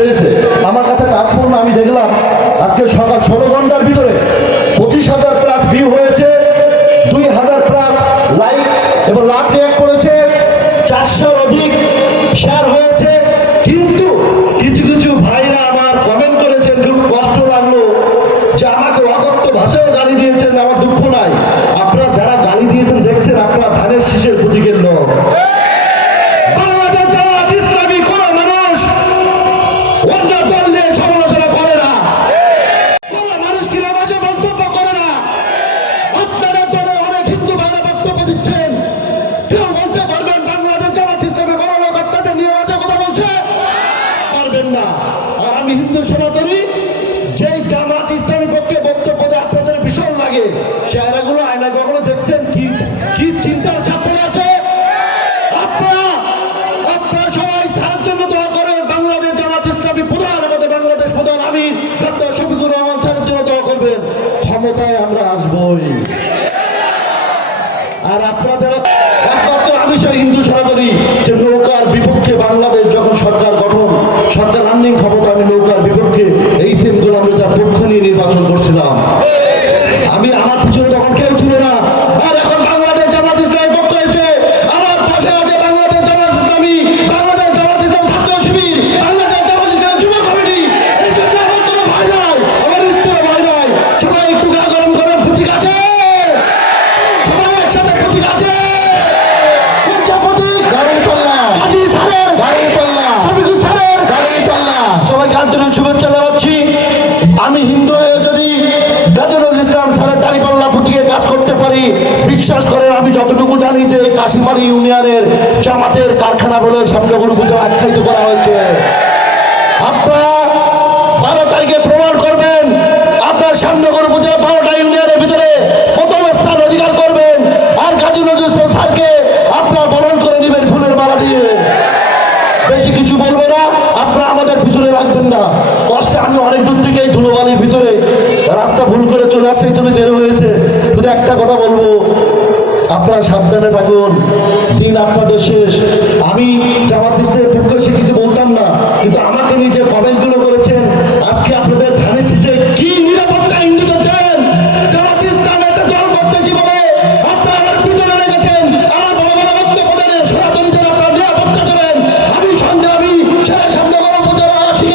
ছেড়েছে। আমার কাছে কাজপূর্ণ আমি দেখলাম আজকে সকাল 16 ঘন্টার ভিতরে 25,000 প্লাস ভিউ হয়েছে, 2,000 প্লাস লাইক এবং লাভ রিয়াক্ট করেছে, 400 অধিক শেয়ার হয়েছে। কিন্তু কিছু কিছু ভাইরা আমার কমেন্ট করেছেন, খুব কষ্ট লাগলো যে আমাকে অকথ্য ভাষায় গালি দিয়েছেন। আমার দুঃখ নাই, আপনারা যারা গালি দিয়েছেন দেখছেন আপনারা ধানের শীষের প্রতীকের লোক। বাংলাদেশ জামাত ইসলামী কোন মানুষ অন্য দল নিয়ে সমালোচনা করে না, কোন মানুষ কি নামাজে মন্তব্য করে না। আপনারা দলে অনেক হিন্দু ভাইরা বক্তব্য দিচ্ছেন, কেউ বলতে পারবেন বাংলাদেশ জামাত ইসলামী কোন লোক আপনাদের নিয়ে বাজে কথা বলছে? পারবেন না। আর আমি হিন্দু সনাতনী, যেই জামাত ইসলামী পক্ষে বক্তব্য দেয় আপনাদের ভীষণ লাগে, চেহারাগুলো আয়নায় কখনো দেখছেন? কি কি চিন্তার চাপে আছে আপনারা? আপনারা সবাই স্যারের জন্য দোয়া করেন। বাংলাদেশ জামাত ইসলামী প্রধান, আমাদের বাংলাদেশ প্রধান আমির ডক্টর শফিকুর রহমান স্যারের জন্য দোয়া করবেন। ক্ষমতায় আমরা আসবই। আর আপনারা যারা একমাত্র আমি সেই হিন্দু সনাতনী যে নৌকার বিপক্ষে বাংলাদেশ যখন সরকার গঠন, সরকার রানিং ক্ষমতা, আমি নৌকার বিপক্ষে এই সেম গোলাম রেজার পক্ষ নিয়ে নির্বাচন করছিলাম। আমি আমার পিছনে তখন কেউ ছিল না। আর এখন বাংলাদেশ জামাত ইসলামী পক্ষ এসে আমার পাশে আছে বাংলাদেশ জামাত ইসলামী, বাংলাদেশ জামাত ইসলাম ছাত্র শিবির, বাংলাদেশ জামাত ইসলাম যুব কমিটি। এই জন্য আমার কোনো ভয় নাই, আমার উত্তরে ভয় নাই। সবাই একটু গা গরম করেন, প্রতীক আছে, সবাই একসাথে প্রতীক আছে। কোনটা প্রতীক? দাঁড়িপাল্লা। আজি স্যারের দাঁড়িপাল্লা, শফিকুল স্যারের দাঁড়িপাল্লা। সবাইকে আন্তরিক শুভেচ্ছা জানাচ্ছি। আমি হিন্দু হয়ে যদি গাজীরুল ইসলাম স্যারের দাঁড়িপাল্লা ফুটিয়ে কাজ করতে পারি, বিশ্বাস করেন আমি যতটুকু জানি যে কাশিমারি ইউনিয়নের জামাতের কারখানা বলে সামনেগুলো পুজো আখ্যায়িত করা হয়েছে। আপনারা 12 তারিখে প্রমাণ করবেন আপনার সামনেগুলো পুজো 12টা ইউনিয়নের ভিতরে প্রথম স্থান অধিকার করবেন। আর গাজী নজরুল ইসলাম স্যারকে আপনারা বরণ করে নেবেন ফুলের মালা দিয়ে। বেশি কিছু বলবো না, আপনারা আমাদের পিছনে রাখবেন না। কষ্টে আমি অনেক দূর থেকে এই ধুলোবালির ভিতরে রাস্তা ভুল করে চলে আসছে, এই জন্য দেরি হয়েছে। শুধু একটা কথা বলবো, আপনারা সাবধানে থাকুন, দিন আপনাদের শেষ। আমি জামাত ইসলামের পক্ষে সে কিছু বলতাম না, কিন্তু আমাকে নিজে কমেন্টগুলো করেছেন। আজকে আপনাদের ধানের শীষে কি নিরাপত্তা হিন্দুদের দেন? জামাত ইসলাম একটা দল করতেছি বলে আপনারা আমার পিছনে লেগেছেন। আমার বড় বড় বক্তব্য দেন, সনাতনীদের আপনারা নিরাপত্তা দেবেন। আমি সন্দেহ আমি সামনে বড় পুজোর আছি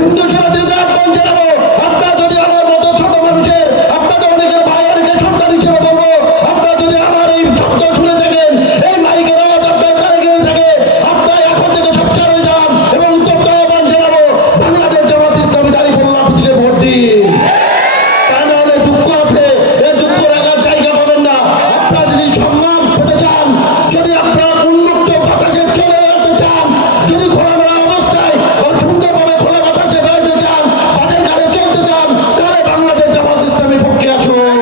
হিন্দু সনাতনীদের আপন জানাবো। আপনারা যদি আমার মতো ছোট মানুষের, আপনাদের অনেকের ভাই অনেকের সন্তান হিসেবে বলবো, আপনারা যদি আমার এই শব্দ শুনে থাকেন, এই মাইকের আওয়াজ আপনার কানে গিয়ে থাকে, আপনারা এখন থেকে সচ্চার হয়ে যান এবং উত্তপ্ত আহ্বান জানাবো বাংলাদেশ জামাত ইসলামী দাঁড়িপাল্লা প্রতীকে ভোট দিন। তার অনেক দুঃখ আছে, এই দুঃখ রাখার জায়গা পাবেন না। আপনারা যদি সম্মান পেতে চান, যদি আপনারা উন্মুক্ত বাতাসে চলে বেড়াতে চান, যদি খোলামেলা অবস্থায় সুন্দরভাবে খোলা বাতাসে বেড়াতে চান, তাদের গাড়ি চলতে চান, তাহলে বাংলাদেশ জামাত ইসলামী পক্ষে আসুন।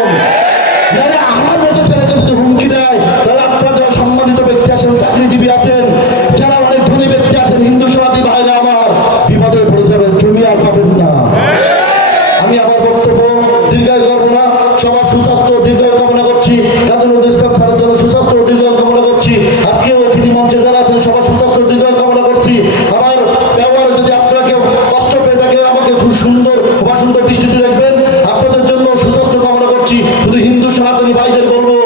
যারা আমার মতো ছেলেদের যদি হুমকি দেয়, তাহলে আপনারা যারা সম্মানিত ব্যক্তি আছেন, চাকরিজীবী আছেন, যারা অনেক ধনী ব্যক্তি আছেন, হিন্দু সনাতনী ভাইরা আমার, বিপদে পড়ে যাবেন, জমি আর পাবেন না। আমি আমার বক্তব্য দীর্ঘায়ু করবো না। সবার সুস্বাস্থ্য দীর্ঘায়ু কামনা করছি। গাজী নজরুল ইসলাম স্যারের জন্য সুস্বাস্থ্য দীর্ঘায়ু কামনা করছি। আজকে অতিথি মঞ্চে যারা আছেন সবার সুস্বাস্থ্য দীর্ঘায়ু কামনা করছি। আমার ব্যবহারে যদি আপনারা কেউ কষ্ট পেয়ে থাকেন, আমাকে খুব সুন্দর বা সুন্দর দৃষ্টিতে দেখবেন। আপনাদের জন্য সুস্বাস্থ্য কামনা করছি। শুধু হিন্দু সনাতনী ভাইদের বলবো,